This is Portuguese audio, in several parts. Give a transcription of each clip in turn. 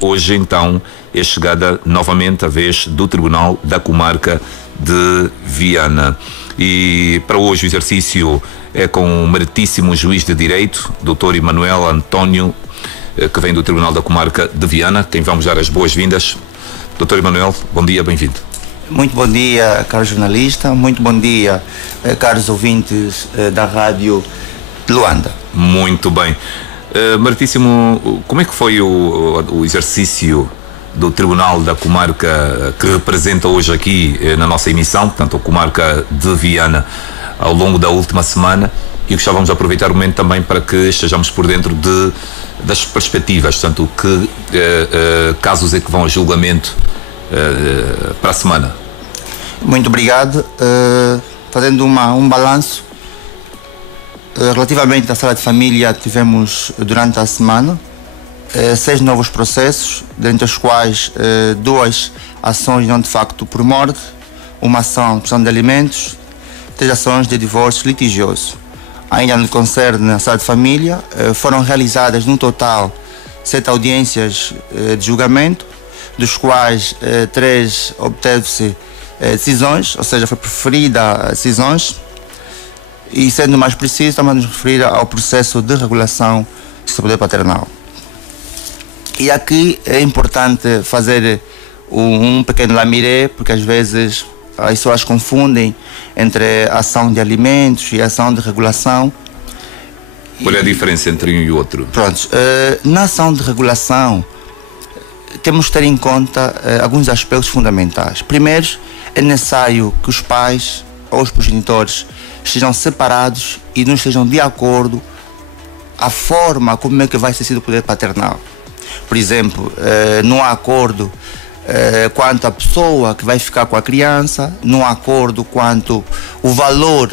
hoje então é chegada novamente a vez do Tribunal da Comarca de Viana. E para hoje o exercício é com o meritíssimo juiz de Direito, Dr. Emanuel António, que vem do Tribunal da Comarca de Viana, quem vamos dar as boas-vindas. Dr. Emanuel, bom dia, bem-vindo. Muito bom dia, caro jornalista, muito bom dia, caros ouvintes da Rádio Luanda. Muito bem. Meritíssimo, como é que foi o exercício do Tribunal da Comarca que representa hoje aqui na nossa emissão, portanto a Comarca de Viana, ao longo da última semana, e gostávamos de aproveitar o momento também para que estejamos por dentro das perspectivas, portanto, que casos é que vão a julgamento para a semana? Muito obrigado. Fazendo um balanço, relativamente à sala de família, tivemos durante a semana 6 novos processos, dentre os quais 2 ações não de facto por morte, uma ação de prestação de alimentos, 3 ações de divórcio litigioso. Ainda no que concerne a sala de família, foram realizadas no total 7 audiências de julgamento, dos quais 3 obteve-se decisões, ou seja, foi preferida decisões, e sendo mais preciso, estamos a nos referir ao processo de regulação do poder paternal. E aqui é importante fazer um pequeno lamiré, porque às vezes as pessoas confundem entre a ação de alimentos e a ação de regulação. Qual é a diferença entre um e o outro? Pronto, na ação de regulação temos que ter em conta alguns aspectos fundamentais. Primeiro, é necessário que os pais ou os progenitores estejam separados e não estejam de acordo a forma como é que vai ser sido o poder paternal. Por exemplo, não há acordo quanto à pessoa que vai ficar com a criança, não há acordo quanto o valor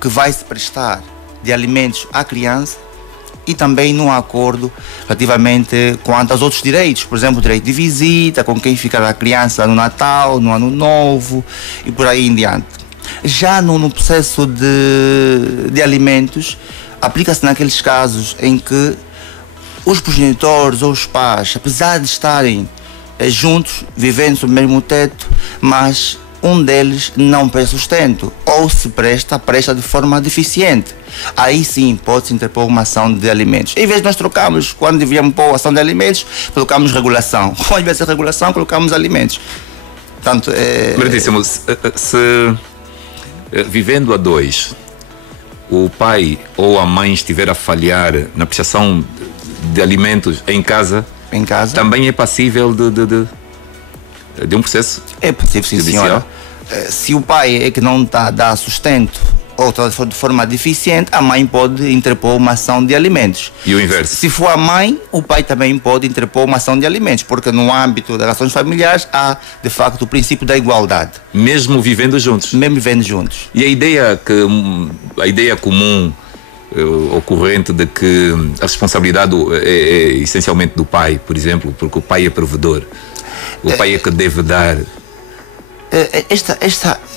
que vai se prestar de alimentos à criança, e também não há acordo relativamente quanto aos outros direitos, por exemplo, o direito de visita, com quem ficará a criança no Natal, no Ano Novo e por aí em diante. Já no processo de alimentos, aplica-se naqueles casos em que os progenitores ou os pais, apesar de estarem juntos, vivendo sob o mesmo teto, mas um deles não presta sustento, ou se presta de forma deficiente. Aí sim pode-se interpor uma ação de alimentos. Em vez de nós trocarmos, quando devíamos pôr ação de alimentos, colocamos regulação. Quando devia ser regulação, colocamos alimentos. Portanto, Meritíssimo, se vivendo a 2, o pai ou a mãe estiver a falhar na prestação de alimentos em casa, também é passível de um processo? É possível, sim, senhora. Se o pai é que não está a dar sustento ou está de forma deficiente, a mãe pode interpor uma ação de alimentos. E o inverso? Se for a mãe, o pai também pode interpor uma ação de alimentos, porque no âmbito das relações familiares há, de facto, o princípio da igualdade. Mesmo vivendo juntos? Mesmo vivendo juntos. E a ideia comum ocorrente de que a responsabilidade é essencialmente do pai, por exemplo, porque o pai é provedor, o pai é que deve dar.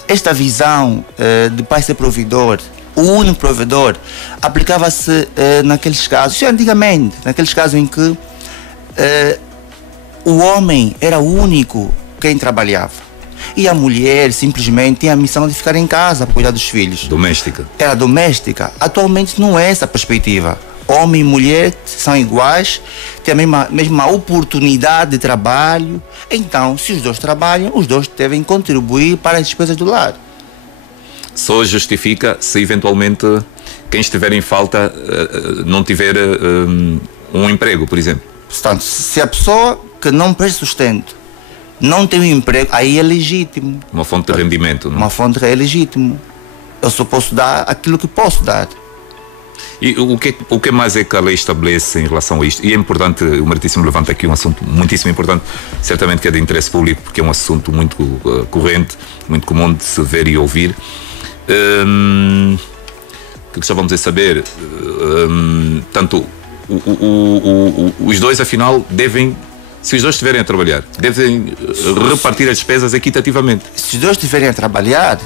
Esta visão de pai ser provedor, o único provedor, aplicava-se naqueles casos, antigamente, naqueles casos em que o homem era o único quem trabalhava. E a mulher simplesmente tinha a missão de ficar em casa para cuidar dos filhos. Doméstica. Era doméstica. Atualmente não é essa a perspectiva. Homem e mulher são iguais, têm a mesma oportunidade de trabalho. Então, se os dois trabalham, os dois devem contribuir para as despesas do lar. Só justifica se eventualmente quem estiver em falta não tiver um emprego, por exemplo. Portanto, se a pessoa que não presta sustento não tem um emprego, aí é legítimo. Uma fonte de rendimento, não? Uma fonte é legítimo. Eu só posso dar aquilo que posso dar. E o que mais é que a lei estabelece em relação a isto? E é importante, o Meritíssimo levanta aqui um assunto muitíssimo importante, certamente que é de interesse público, porque é um assunto muito corrente, muito comum de se ver e ouvir. O que gostávamos de saber, tanto os dois, afinal, devem, se os dois estiverem a trabalhar, devem repartir as despesas equitativamente. Se os dois estiverem a trabalhar,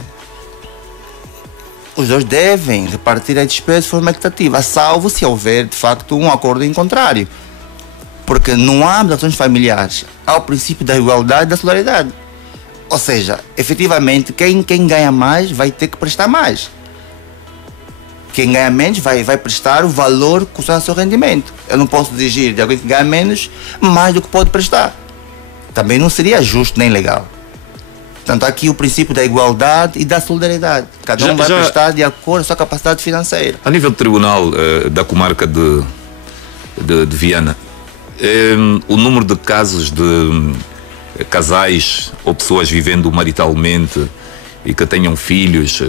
os dois devem repartir as despesas de forma equitativa, salvo se houver, de facto, um acordo em contrário. Porque não há relações familiares, há o princípio da igualdade e da solidariedade. Ou seja, efetivamente, quem ganha mais vai ter que prestar mais. Quem ganha menos vai prestar o valor que corresponde ao seu rendimento. Eu não posso exigir de alguém que ganha menos mais do que pode prestar. Também não seria justo nem legal. Portanto, há aqui o princípio da igualdade e da solidariedade. Cada um vai prestar de acordo com a sua capacidade financeira. A nível do tribunal da comarca de Viana, o número de casos de casais ou pessoas vivendo maritalmente e que tenham filhos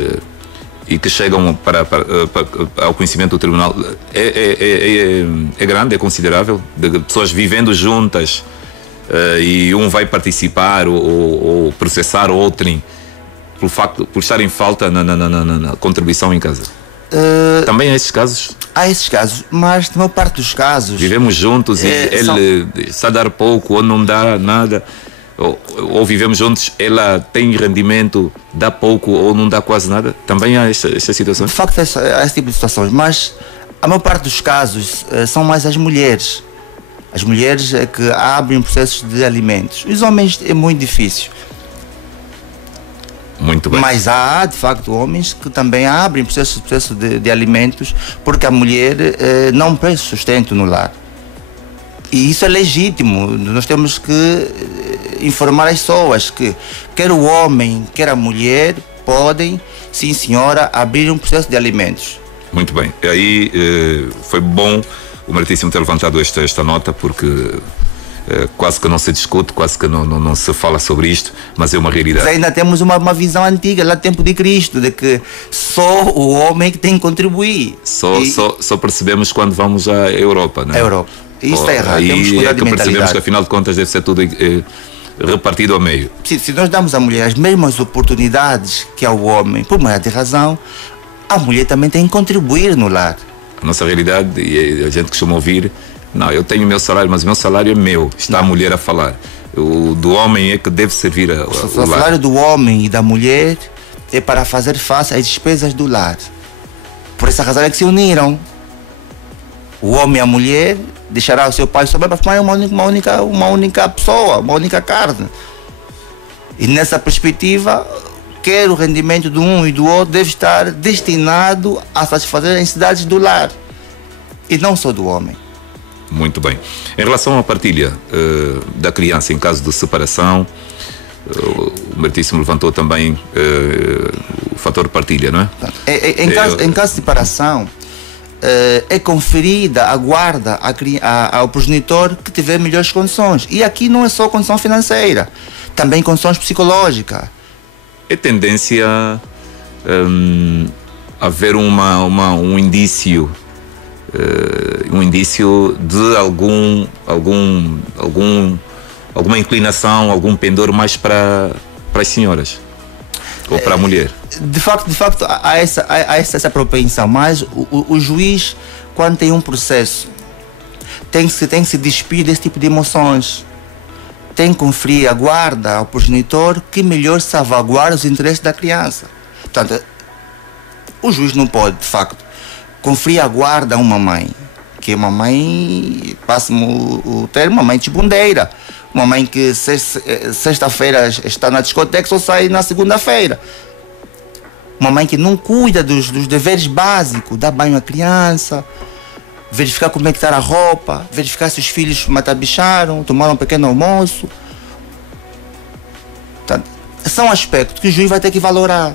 e que chegam ao conhecimento do tribunal é grande, é considerável, de pessoas vivendo juntas e um vai participar ou processar outrem por estar em falta na contribuição em casa. Também há esses casos? Há esses casos, mas na maior parte dos casos vivemos juntos e ele está a dar pouco ou não dá nada, ou vivemos juntos, ela tem rendimento, dá pouco ou não dá quase nada. Também há estas situações? De facto, há esse tipo de situações, mas a maior parte dos casos são mais as mulheres. As mulheres é que abrem processos de alimentos. Os homens é muito difícil. Muito bem. Mas há, de facto, homens que também abrem processo de alimentos porque a mulher não presta sustento no lar. E isso é legítimo. Nós temos que informar as pessoas que quer o homem, quer a mulher, podem, sim senhora, abrir um processo de alimentos. Muito bem. E aí foi bom o Meritíssimo ter levantado esta nota, porque quase que não se discute, quase que não se fala sobre isto, mas é uma realidade. Mas ainda temos uma visão antiga, lá do tempo de Cristo, de que só o homem que tem que contribuir. Só percebemos quando vamos à Europa, não é? A Europa. Isso está errado. Aí temos que mudar de percebemos mentalidade. que afinal de contas deve ser tudo repartido ao meio. Se nós damos à mulher as mesmas oportunidades que ao homem, por uma de razão, a mulher também tem que contribuir no lar. A nossa realidade, e a gente costuma ouvir, não, eu tenho o meu salário, mas o meu salário é meu. Está a mulher a falar. O do homem é que deve servir o salário do homem e da mulher é para fazer face às despesas do lar. Por essa razão é que se uniram. O homem e a mulher deixará o seu pai somente para formar uma única pessoa, uma única carne. E nessa perspectiva, quer o rendimento de um e do outro deve estar destinado a satisfazer as necessidades do lar e não só do homem. Muito bem. Em relação à partilha da criança em caso de separação, o Meritíssimo levantou também o fator partilha, não é? Em caso de separação, é conferida a guarda ao progenitor que tiver melhores condições. E aqui não é só condição financeira, também condições psicológicas. É tendência a haver um indício de alguma inclinação, algum pendor mais para as senhoras ou para a mulher. De facto há essa propensão, mas o juiz, quando tem um processo, tem que se despir desse tipo de emoções. Tem que conferir a guarda ao progenitor que melhor salvaguarda os interesses da criança. Portanto, o juiz não pode, de facto, conferir a guarda a uma mãe, que é uma mãe, passa-me o termo, uma mãe tibundeira. Uma mãe que sexta-feira está na discoteca só sai na segunda-feira. Uma mãe que não cuida dos deveres básicos, dar banho à criança, verificar como é que está a roupa, verificar se os filhos matabicharam, tomaram um pequeno almoço. Portanto, são aspectos que o juiz vai ter que valorar.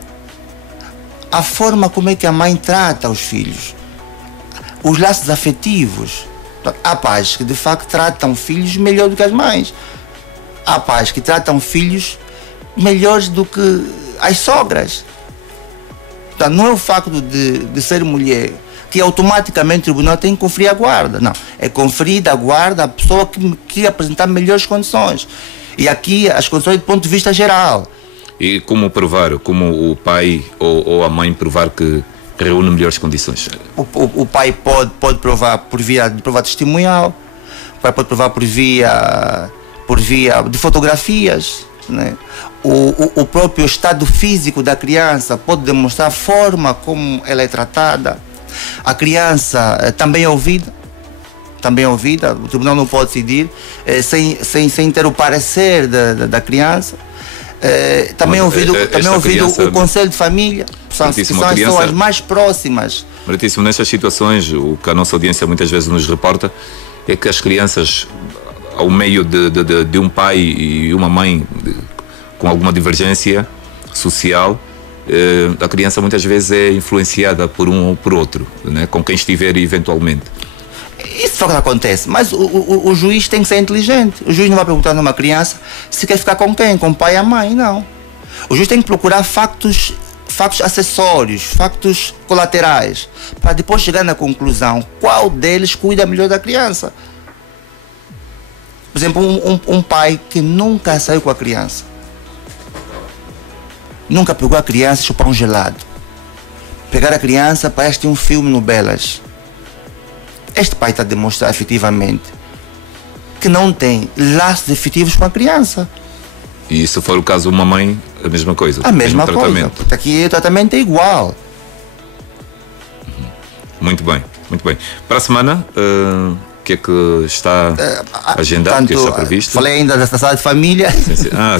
A forma como é que a mãe trata os filhos, os laços afetivos. Há pais que de facto tratam filhos melhor do que as mães. Há pais que tratam filhos melhores do que as sogras. Portanto, não é o facto de ser mulher que automaticamente o tribunal tem que conferir a guarda. Não, é conferida a guarda a pessoa que apresentar melhores condições. E aqui as condições do ponto de vista geral. E como provar, como o pai ou a mãe provar que reúne melhores condições? O pai pode provar por via de prova testemunhal, o pai pode provar por via de fotografias, né? O próprio estado físico da criança pode demonstrar a forma como ela é tratada. A criança também é ouvida. também ouvida. O tribunal não pode decidir sem ter o parecer da criança. Também ouvido o Conselho de Família, que são as pessoas mais próximas. Maratíssimo, nestas situações, o que a nossa audiência muitas vezes nos reporta é que as crianças, ao meio de um pai e uma mãe com alguma divergência social, a criança muitas vezes é influenciada por um ou por outro, né? Com quem estiver eventualmente. Isso só que acontece, mas o juiz tem que ser inteligente. O juiz não vai perguntar numa criança se quer ficar com quem, com o pai e a mãe, não. O juiz tem que procurar factos acessórios, factos colaterais, para depois chegar na conclusão qual deles cuida melhor da criança. Por exemplo, um pai que nunca saiu com a criança, nunca pegou a criança e chupar um gelado, pegar a criança para assistir um filme no Belas. Este pai está a demonstrar efetivamente que não tem laços efetivos com a criança. E se for o caso de uma mãe, a mesma coisa? A mesma coisa, porque aqui o tratamento é igual. Muito bem, muito bem. Para a semana, o que é que está agendado, o que está previsto? Falei ainda da sala de família.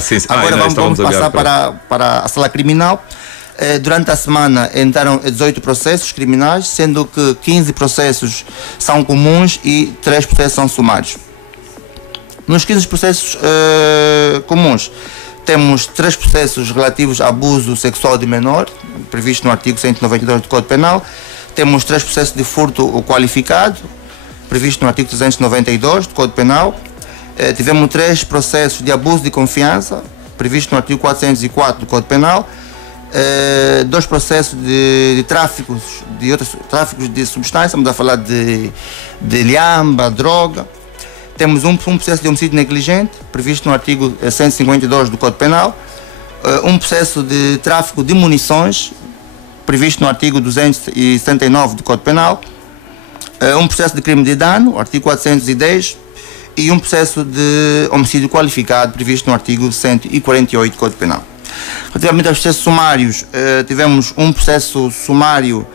Sim. Agora vamos passar para a sala criminal. Durante a semana entraram 18 processos criminais, sendo que 15 processos são comuns e 3 processos são sumários. Nos 15 processos comuns, temos 3 processos relativos a abuso sexual de menor, previsto no artigo 192 do Código Penal. Temos 3 processos de furto qualificado, previsto no artigo 392 do Código Penal. Tivemos 3 processos de abuso de confiança, previsto no artigo 404 do Código Penal. 2 processos de tráficos de substâncias, estamos a falar de lhamba, droga. Temos um processo de homicídio negligente, previsto no artigo 152 do Código Penal. Um processo de tráfico de munições, previsto no artigo 279 do Código Penal. Um processo de crime de dano, artigo 410. E um processo de homicídio qualificado, previsto no artigo 148 do Código Penal. Relativamente aos processos sumários, tivemos um processo sumário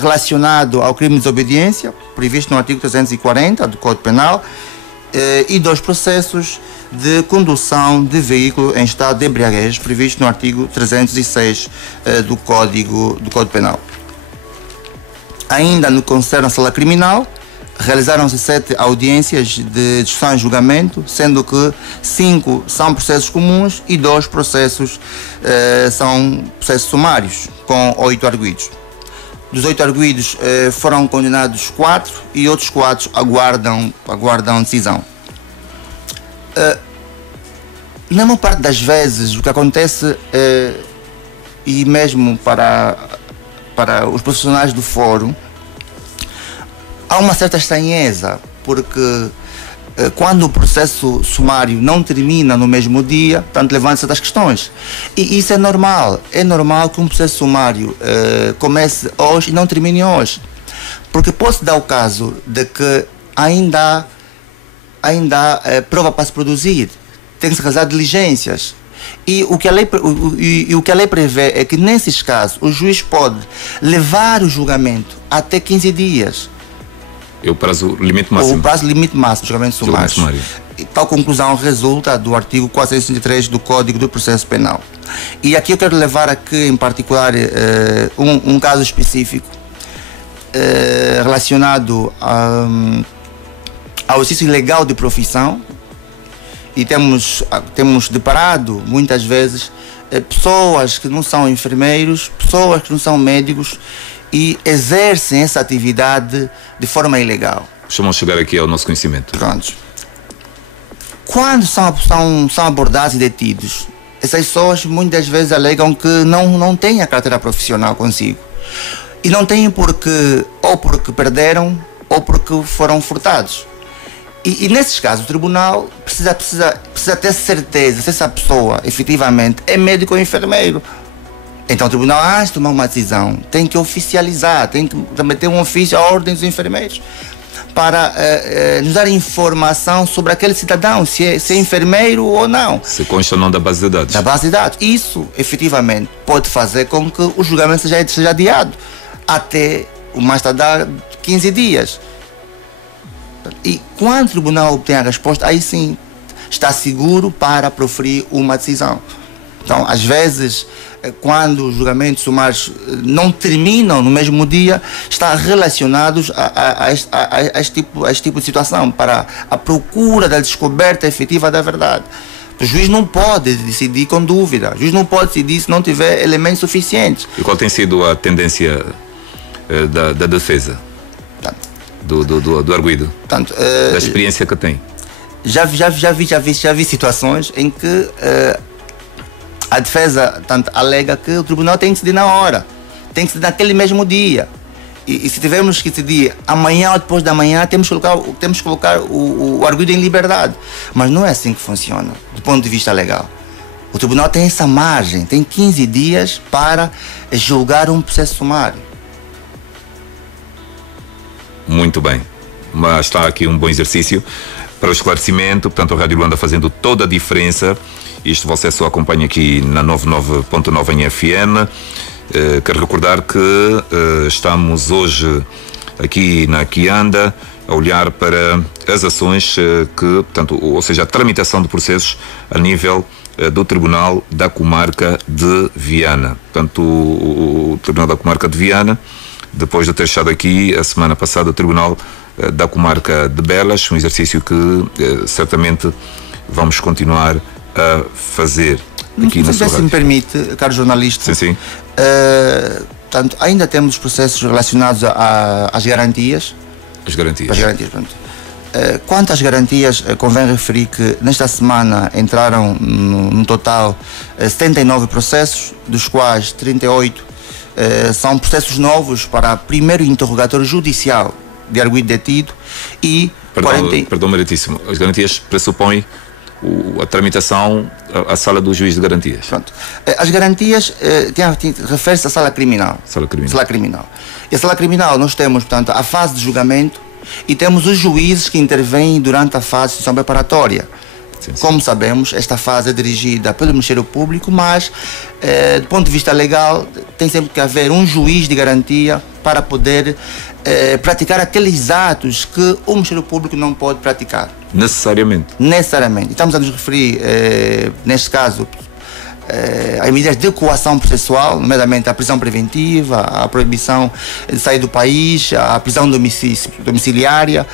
relacionado ao crime de desobediência, previsto no artigo 340 do Código Penal, e 2 processos de condução de veículo em estado de embriaguez, previsto no artigo 306 do Código Penal. Ainda no que concerne à sala criminal, realizaram-se 7 audiências de discussão e julgamento, sendo que 5 são processos comuns e 2 processos são processos sumários, com 8 arguidos. Dos 8 arguidos foram condenados 4 e outros 4 aguardam decisão. Na maior parte das vezes, o que acontece, e mesmo para os profissionais do fórum, há uma certa estranheza, porque quando o processo sumário não termina no mesmo dia, portanto, levanta certas questões. E isso é normal. É normal que um processo sumário comece hoje e não termine hoje. Porque pode-se dar o caso de que ainda há prova para se produzir. Tem que se realizar diligências. E o que a lei prevê é que, nesses casos, o juiz pode levar o julgamento até 15 dias. É o prazo limite máximo. O prazo limite máximo de julgamento sumário. Tal conclusão resulta do artigo 463 do Código do Processo Penal. E aqui eu quero levar aqui, em particular, um caso específico relacionado ao exercício ilegal de profissão. E temos deparado, muitas vezes, pessoas que não são enfermeiros, pessoas que não são médicos, e exercem essa atividade de forma ilegal. Costumam chegar aqui ao nosso conhecimento. Pronto. Quando são abordados e detidos, essas pessoas muitas vezes alegam que não têm a carteira profissional consigo. E não têm porque perderam ou porque foram furtados. E nesses casos o tribunal precisa ter certeza se essa pessoa efetivamente é médico ou enfermeiro. Então o tribunal, antes de tomar uma decisão, tem que oficializar, tem que meter um ofício à ordem dos enfermeiros para nos dar informação sobre aquele cidadão, se é enfermeiro ou não. Se consta ou não da base de dados. Da base de dados. Isso, efetivamente, pode fazer com que o julgamento seja adiado até o mais tardar 15 dias. E quando o tribunal obtém a resposta, aí sim está seguro para proferir uma decisão. Então, às vezes, quando os julgamentos sumários não terminam no mesmo dia, está relacionados a este tipo de situação, para a procura da descoberta efetiva da verdade. O juiz não pode decidir com dúvida, o juiz não pode decidir se não tiver elementos suficientes. E qual tem sido a tendência da defesa, do arguido, da experiência que tem? Já vi situações em que a defesa alega que o tribunal tem que decidir na hora, tem que decidir naquele mesmo dia. E se tivermos que decidir amanhã ou depois da manhã, temos que colocar o arguido em liberdade. Mas não é assim que funciona, do ponto de vista legal. O tribunal tem essa margem, tem 15 dias para julgar um processo sumário. Muito bem, mas está aqui um bom exercício para o esclarecimento. Portanto, a Rádio Luanda fazendo toda a diferença. Isto você só acompanha aqui na 99.9 em FM. Quero recordar que estamos hoje aqui na Quianda a olhar para as ações que, portanto, ou seja, a tramitação de processos a nível do Tribunal da Comarca de Viana. Portanto, o Tribunal da Comarca de Viana, depois de ter estado aqui a semana passada, o Tribunal da Comarca de Belas, um exercício que certamente vamos continuar a fazer aqui na sua rádio. Se me permite, caro jornalista. Sim. Portanto, ainda temos processos relacionados às garantias. As garantias. Quanto às garantias, convém referir que nesta semana entraram no total 79 processos, dos quais 38 são processos novos para primeiro interrogatório judicial de arguido detido e... Perdão, meritíssimo. As garantias pressupõem a tramitação à sala do juiz de garantias. Pronto. As garantias refere-se à sala criminal. Sala criminal. E a sala criminal nós temos, portanto, a fase de julgamento e temos os juízes que intervêm durante a fase de sessão preparatória. Sim. Como sabemos, esta fase é dirigida pelo Ministério Público, mas, do ponto de vista legal, tem sempre que haver um juiz de garantia para poder praticar aqueles atos que o Ministério Público não pode praticar. Necessariamente. Estamos a nos referir, neste caso, a medidas de coação processual, nomeadamente a prisão preventiva, a proibição de sair do país, a prisão domiciliária,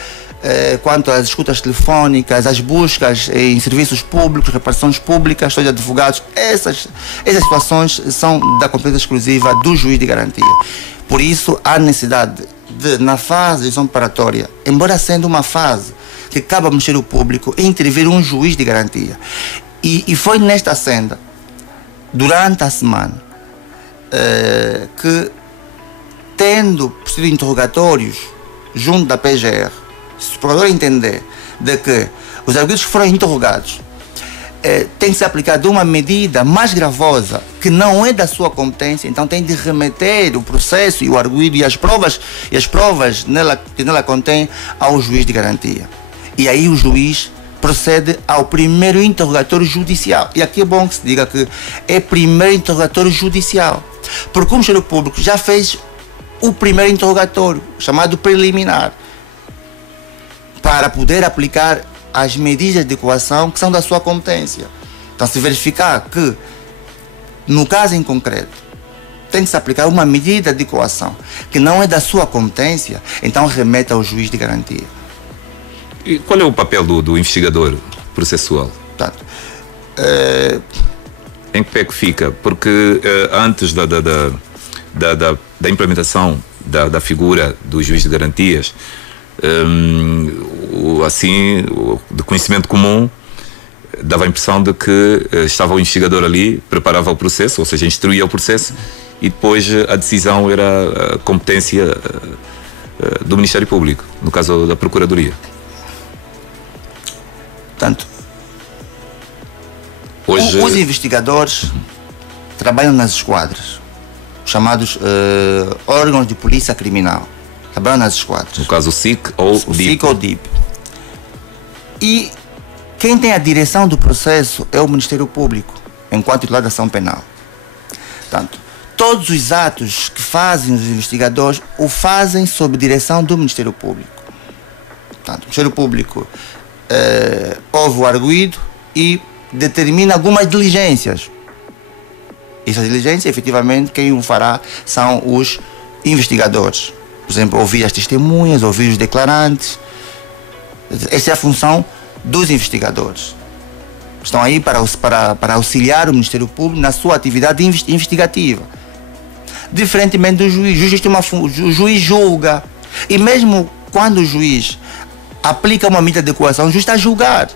quanto às escutas telefónicas, às buscas em serviços públicos, repartições públicas, de advogados. Essas situações são da competência exclusiva do juiz de garantia. Por isso, há necessidade de, na fase de sessão preparatória, embora sendo uma fase que cabe ao Ministério Público, intervir um juiz de garantia. E foi nesta senda, durante a semana, que, tendo procedido interrogatórios junto da PGR, se o procurador entender de que os arguidos que foram interrogados tem que ser aplicada uma medida mais gravosa que não é da sua competência, então tem de remeter o processo e o arguido e as provas que nela contém ao juiz de garantia. E aí o juiz procede ao primeiro interrogatório judicial. E aqui é bom que se diga que é primeiro interrogatório judicial, porque o Ministério Público já fez o primeiro interrogatório, chamado preliminar, para poder aplicar as medidas de coação que são da sua competência. Então, se verificar que, no caso em concreto, tem que se aplicar uma medida de coação que não é da sua competência, então remeta ao juiz de garantia. E qual é o papel do investigador processual? Portanto, em que pé que fica? Porque antes da implementação da figura do juiz de garantias, assim, de conhecimento comum, dava a impressão de que estava o investigador ali, preparava o processo, ou seja, instruía o processo, e depois a decisão era a competência do Ministério Público, no caso da Procuradoria. Portanto, hoje... os investigadores trabalham nas esquadras, chamados órgãos de polícia criminal. Trabalham nas esquadras. No caso, o SIC ou o DIP. SIC ou DIP. E quem tem a direção do processo é o Ministério Público, enquanto titular da ação penal. Portanto, todos os atos que fazem os investigadores o fazem sob direção do Ministério Público. Portanto, o Ministério Público ouve o arguido e determina algumas diligências. Essas diligências, efetivamente, quem o fará são os investigadores. Por exemplo, ouvir as testemunhas, ouvir os declarantes. Essa é a função dos investigadores. Estão aí para auxiliar o Ministério Público na sua atividade investigativa. Diferentemente do juiz. O juiz julga. E mesmo quando o juiz aplica uma medida de coação, o juiz está a julgar.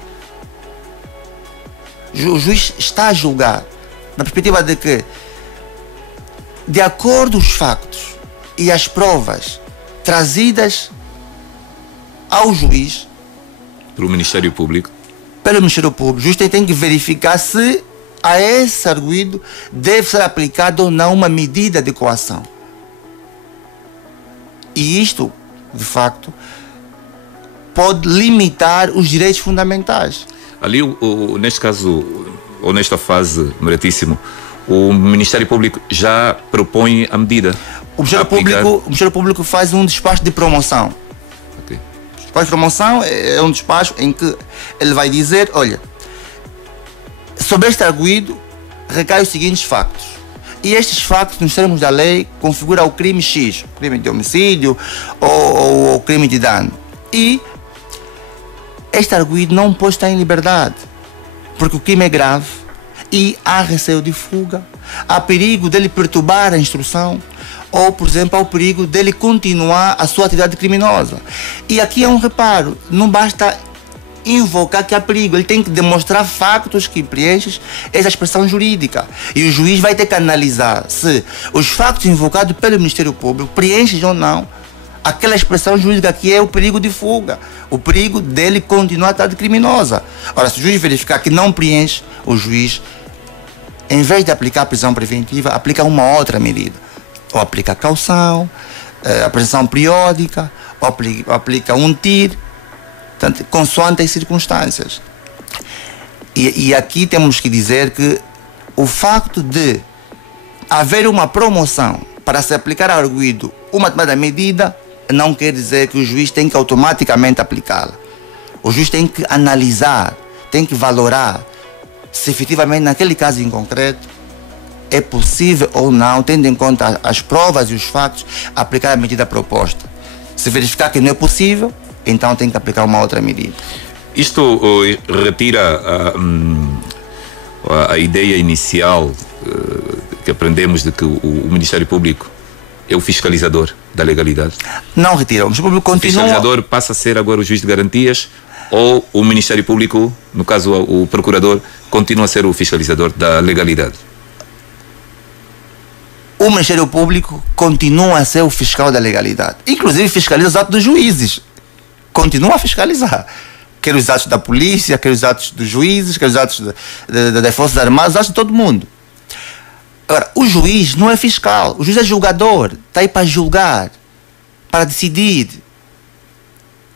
O juiz está a julgar. Na perspectiva de que, de acordo com os factos e as provas trazidas ao juiz, pelo Ministério Público, o juiz tem que verificar se a esse arguido deve ser aplicada ou não uma medida de coação. E isto, de facto, pode limitar os direitos fundamentais. Ali, neste caso, ou nesta fase, Meritíssimo, o Ministério Público já propõe a medida. O Ministério Público faz um despacho de promoção. Okay. O despacho de promoção é um despacho em que ele vai dizer, olha, sobre este arguido recai os seguintes factos. E estes factos, nos termos da lei, configuram o crime X, crime de homicídio ou crime de dano. E este arguido não pode estar em liberdade, porque o crime é grave e há receio de fuga, há perigo dele perturbar a instrução ou, por exemplo, há o perigo dele continuar a sua atividade criminosa. E aqui é um reparo, não basta invocar que há perigo, ele tem que demonstrar factos que preenchem essa expressão jurídica. E o juiz vai ter que analisar se os factos invocados pelo Ministério Público preenchem ou não aquela expressão jurídica que é o perigo de fuga, o perigo dele continuar a atividade criminosa. Ora, se o juiz verificar que não preenche, o juiz, em vez de aplicar a prisão preventiva, aplica uma outra medida. Ou aplica a caução, a prisão periódica, ou aplica um TIR, portanto, consoante as circunstâncias. E aqui temos que dizer que o facto de haver uma promoção para se aplicar ao arguido uma determinada medida não quer dizer que o juiz tem que automaticamente aplicá-la. O juiz tem que analisar, tem que valorar se efetivamente naquele caso em concreto é possível ou não, tendo em conta as provas e os factos, aplicar a medida proposta. Se verificar que não é possível, então tem que aplicar uma outra medida. Isto retira a ideia inicial que aprendemos de que o Ministério Público é o fiscalizador da legalidade? Não retira. O Ministério Público continua... O fiscalizador passa a ser agora o juiz de garantias, ou o Ministério Público, no caso o procurador, continua a ser o fiscalizador da legalidade? O Ministério Público continua a ser o fiscal da legalidade. Inclusive fiscaliza os atos dos juízes. Continua a fiscalizar. Quer os atos da polícia, quer os atos dos juízes, quer os atos das Forças Armadas, os atos de todo mundo. Agora, o juiz não é fiscal, o juiz é julgador, está aí para julgar, para decidir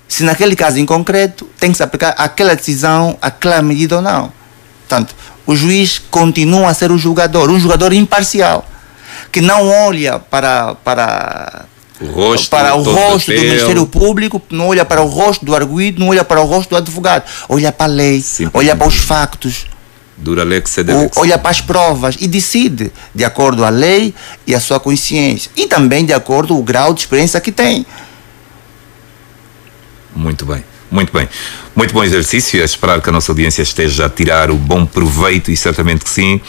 se naquele caso em concreto tem que se aplicar aquela decisão, aquela medida ou não. Portanto, o juiz continua a ser o julgador, um julgador imparcial, que não olha para o rosto do Ministério Público, não olha para o rosto do arguido, não olha para o rosto do advogado, olha para a lei, olha para os factos. Dura lex sed lex. Olha para as provas e decide de acordo à lei e à sua consciência. E também de acordo com o grau de experiência que tem. Muito bem, muito bem. Muito bom exercício, é esperar que a nossa audiência esteja a tirar o bom proveito, e certamente que sim,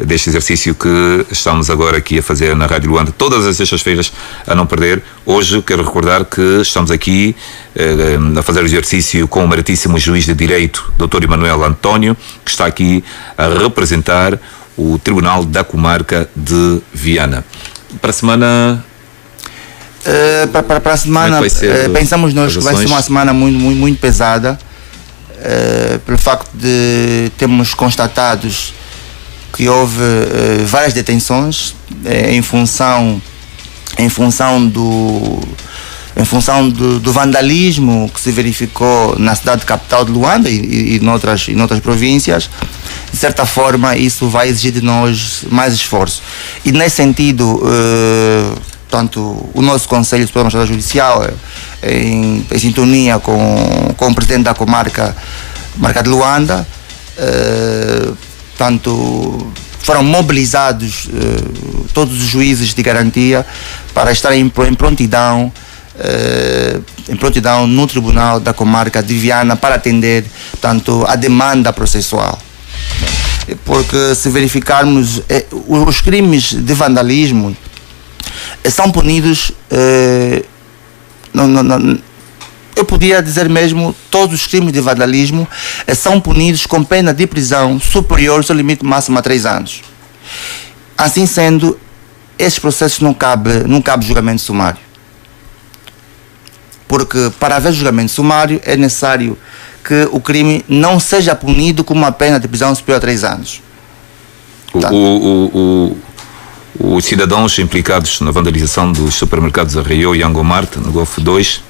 deste exercício que estamos agora aqui a fazer na Rádio Luanda, todas as sextas-feiras, a não perder. Hoje quero recordar que estamos aqui a fazer o exercício com o meritíssimo juiz de Direito, Dr. Emanuel António, que está aqui a representar o Tribunal da Comarca de Viana. Para a semana... Para a semana, pensamos nós que vai ser uma semana muito pesada, pelo facto de termos constatados que houve várias detenções em função do vandalismo que se verificou na cidade capital de Luanda e noutras províncias. De certa forma, isso vai exigir de nós mais esforço. E nesse sentido, portanto, o nosso Conselho Supremo Judicial, em sintonia com o presidente da comarca de Luanda, portanto, foram mobilizados todos os juízes de garantia para estarem em prontidão no Tribunal da Comarca de Viana para atender, portanto, a demanda processual. Porque se verificarmos, os crimes de vandalismo são punidos, eu podia dizer mesmo, todos os crimes de vandalismo são punidos com pena de prisão superior ao seu limite máximo a 3 anos. Assim sendo, esses processos não cabe julgamento sumário. Porque para haver julgamento sumário é necessário que o crime não seja punido com uma pena de prisão superior a 3 anos. Os cidadãos implicados na vandalização dos supermercados Arraió e Angomart, no Golfo 2,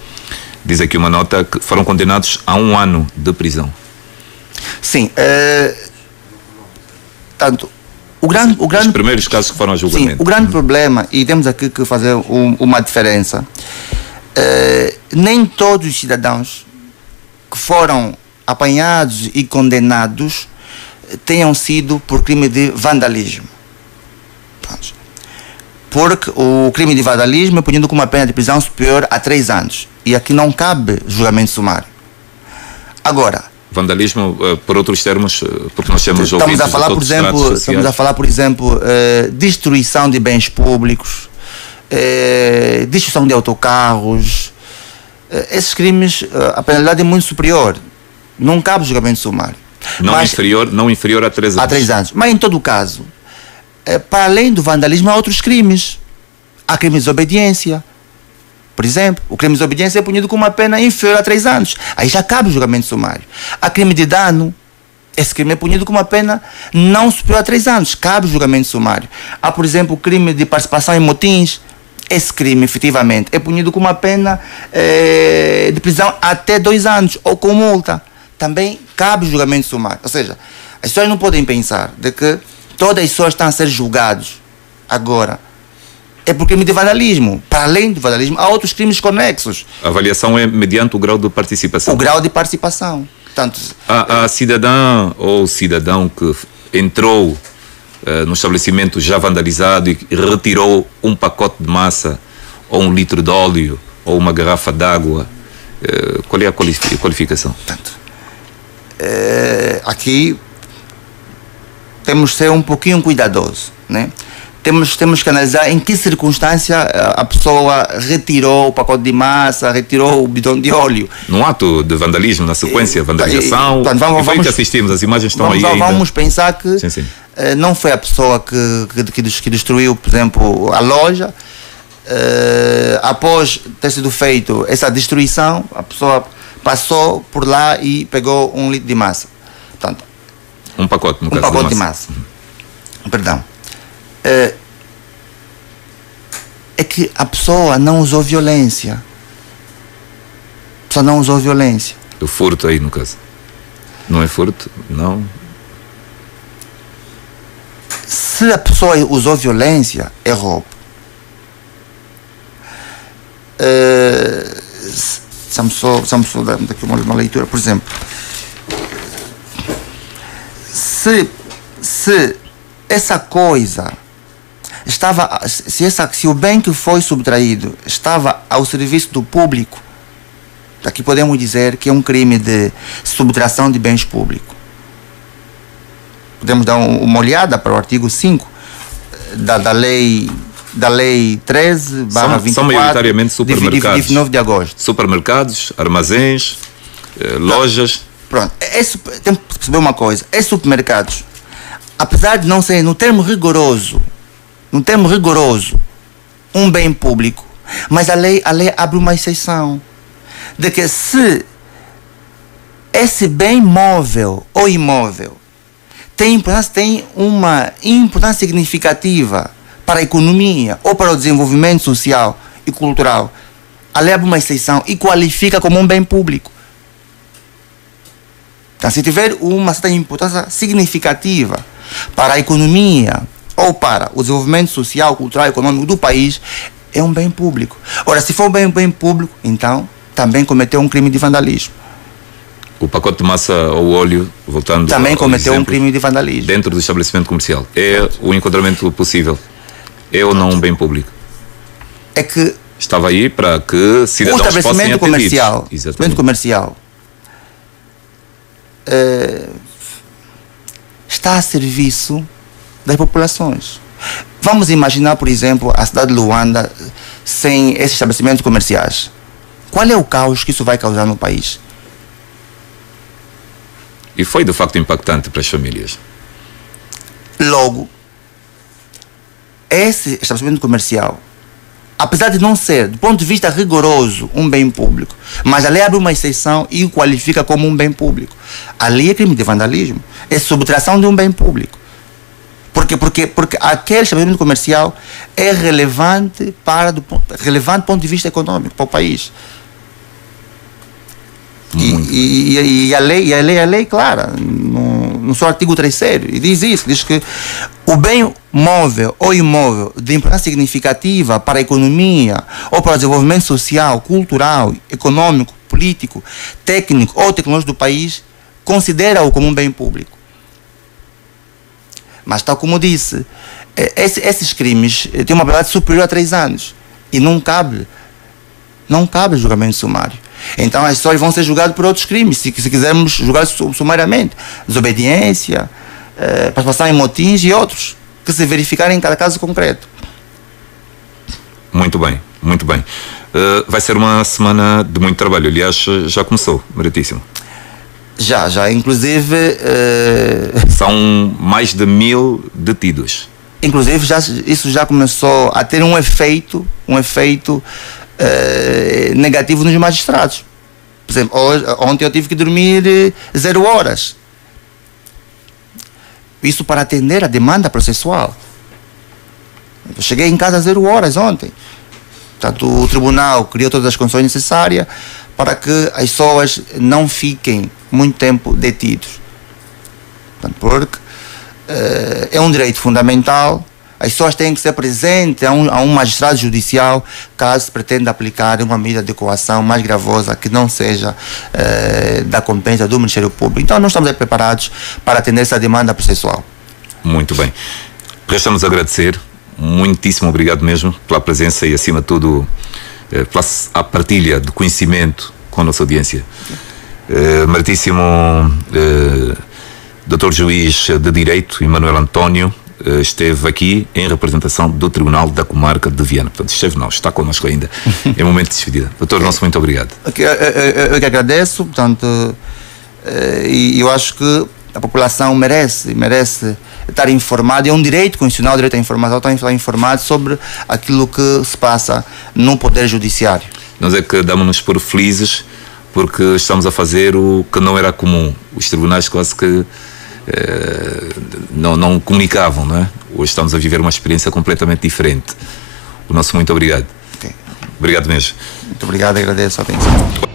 diz aqui uma nota que foram condenados a 1 ano de prisão. Sim. Tanto, os primeiros casos que foram a julgamento. Sim, o grande problema, e temos aqui que fazer uma diferença, nem todos os cidadãos que foram apanhados e condenados tenham sido por crime de vandalismo. Porque o crime de vandalismo é punido com uma pena de prisão superior a 3 anos. E aqui não cabe julgamento sumário. Agora, vandalismo, por outros termos, porque nós temos estamos a falar, por exemplo, destruição de bens públicos, destruição de autocarros. Esses crimes, a penalidade é muito superior. Não cabe julgamento sumário. Não inferior a 3 anos. A 3 anos. Mas, em todo o caso, para além do vandalismo, há outros crimes. Há crime de desobediência. Por exemplo, o crime de desobediência é punido com uma pena inferior a 3 anos. Aí já cabe o julgamento sumário. Há crime de dano. Esse crime é punido com uma pena não superior a 3 anos. Cabe o julgamento sumário. Há, por exemplo, o crime de participação em motins. Esse crime, efetivamente, é punido com uma pena de prisão até 2 anos ou com multa. Também cabe o julgamento sumário. Ou seja, as pessoas não podem pensar de que todas as pessoas estão a ser julgadas agora é por crime de vandalismo. Para além do vandalismo, há outros crimes conexos. A avaliação é mediante o grau de participação. O grau de participação. Portanto, a cidadã ou cidadão que entrou no estabelecimento já vandalizado e retirou um pacote de massa ou 1 litro de óleo ou uma garrafa d'água, qual é a qualificação? Portanto, aqui temos que ser um pouquinho cuidadosos, né? Temos que analisar em que circunstância a pessoa retirou o pacote de massa, retirou o bidão de óleo. Num ato de vandalismo, na sequência, vandalização, foi que assistimos, as imagens estão aí ainda. Vamos pensar que sim. Não foi a pessoa que destruiu, por exemplo, a loja. Após ter sido feito essa destruição, a pessoa passou por lá e pegou 1 litro de massa. Portanto, um pacote, no caso. Um pacote de massa. Perdão. É que a pessoa não usou violência. A pessoa não usou violência. O furto aí, no caso. Não é furto? Não. Se a pessoa usou violência, é roubo. Estamos só dando aqui uma leitura, por exemplo. Se essa coisa estava, se o bem que foi subtraído estava ao serviço do público, aqui podemos dizer que é um crime de subtração de bens públicos. Podemos dar uma olhada para o artigo 5 da lei 13/24, são maioritariamente supermercados. De 29 de agosto. Supermercados, armazéns, lojas. Pronto, tem que perceber uma coisa. Esses supermercados, apesar de não ser, no termo rigoroso, um bem público, mas a lei abre uma exceção de que se esse bem móvel ou imóvel tem uma importância significativa para a economia ou para o desenvolvimento social e cultural, a lei abre uma exceção e qualifica como um bem público. Então, se tiver uma certa importância significativa para a economia ou para o desenvolvimento social, cultural e econômico do país, é um bem público. Ora, se for um bem público, então também cometeu um crime de vandalismo. O pacote de massa ao óleo, voltando também cometeu exemplo, um crime de vandalismo. Dentro do estabelecimento comercial. É o enquadramento possível? É ou não um bem público? É que estava aí para que cidadãos o estabelecimento comercial, está a serviço das populações. Vamos imaginar, por exemplo, a cidade de Luanda sem esses estabelecimentos comerciais. Qual é o caos que isso vai causar no país? E foi de facto impactante para as famílias. Logo, esse estabelecimento comercial, apesar de não ser, do ponto de vista rigoroso, um bem público, mas a lei abre uma exceção e o qualifica como um bem público. Ali é crime de vandalismo, é subtração de um bem público. Porque aquele estabelecimento comercial é relevante do ponto de vista econômico para o país. E a lei clara, no seu artigo 3º, e diz isso, diz que o bem móvel ou imóvel de importância significativa para a economia ou para o desenvolvimento social, cultural, econômico, político, técnico ou tecnológico do país, considera-o como um bem público. Mas, tal como disse, esses crimes têm uma penalidade superior a 3 anos e não cabe julgamento sumário. Então as pessoas vão ser julgadas por outros crimes, se quisermos julgar sumariamente. Desobediência, participação em motins e outros, que se verificarem em cada caso concreto. Muito bem, muito bem. Vai ser uma semana de muito trabalho. Aliás, já começou, meritíssimo. Já, inclusive... São mais de 1000 detidos. Inclusive, isso já começou a ter um efeito negativo nos magistrados. Por exemplo, ontem eu tive que dormir 0 horas. Isso para atender a demanda processual. Eu cheguei em casa 0 horas ontem. Portanto, o tribunal criou todas as condições necessárias para que as pessoas não fiquem muito tempo detidos. Portanto, porque é um direito fundamental. As pessoas têm que ser presentes a um magistrado judicial caso se pretenda aplicar uma medida de coação mais gravosa que não seja da competência do Ministério Público. Então, nós estamos aí preparados para atender essa demanda processual. Muito bem. Resta-nos agradecer. Muitíssimo obrigado mesmo pela presença e, acima de tudo, pela partilha de conhecimento com a nossa audiência. Meritíssimo Dr. Juiz de Direito, Emanuel António, esteve aqui em representação do Tribunal da Comarca de Viana. Portanto, está connosco ainda em momento de despedida. Doutor, nosso muito obrigado. Eu que agradeço, portanto, e eu acho que a população merece estar informada. É um direito constitucional, o direito à informação, estar informado sobre aquilo que se passa no Poder Judiciário. Nós é que damos-nos por felizes porque estamos a fazer o que não era comum. Os tribunais quase que não comunicavam, não é? Hoje estamos a viver uma experiência completamente diferente. O nosso muito obrigado. Okay. Obrigado mesmo. Muito obrigado, agradeço a atenção.